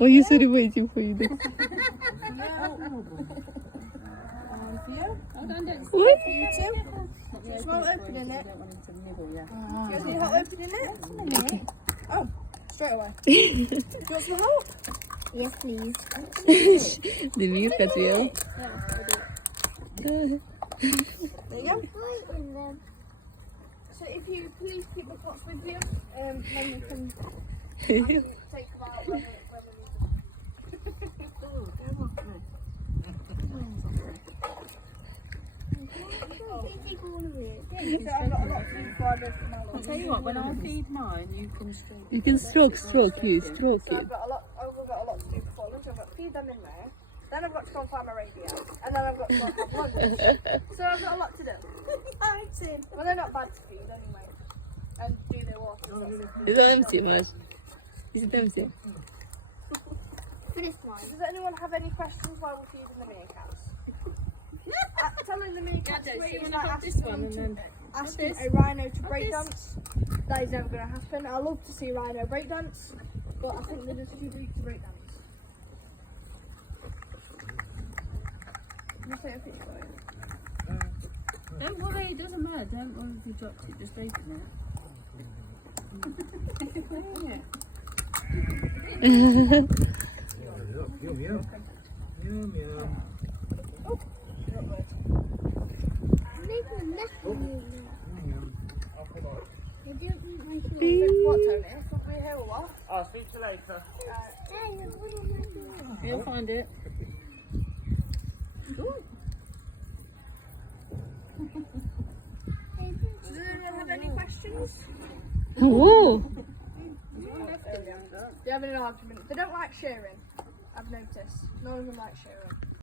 Oh, you said waiting for you. For you. Hold on, don't What? For you too. Just while opening it. You guys need help opening it? Oh, straight away. Do you want some help? Yes, please. The meerkat, yeah. There you go. So if you please keep the pots with you, then we can take them out when we need them. So I've got a lot of food before I go for my lunch. I'll tell you what, when I feed mine, you can stroke. You can stroke you, stroke So it. I've got a lot to do before lunch. I've got to feed them in there. Then I've got to go and find my radio. And then I've got to go and have lunch. So I've got a lot to do. Well, they're not bad to feed anyway. And do their water. Is it empty, Maj? Is it empty? Finish one. Does anyone have any questions while we're feeding the meerkats? Telling the meerkats to wait is like asking a rhino to breakdance. That is never going to happen. I love to see a rhino breakdance, but I think they're just too big to breakdance. Just take a picture of it. Don't worry, it doesn't matter. Don't worry if you dropped it, just open What, Tony? We're here or what? I'll speak to you later. it. You'll find it. Does anyone have any questions? Oh, Do you have any argument? They don't like sharing, I've noticed. None of them like sharing.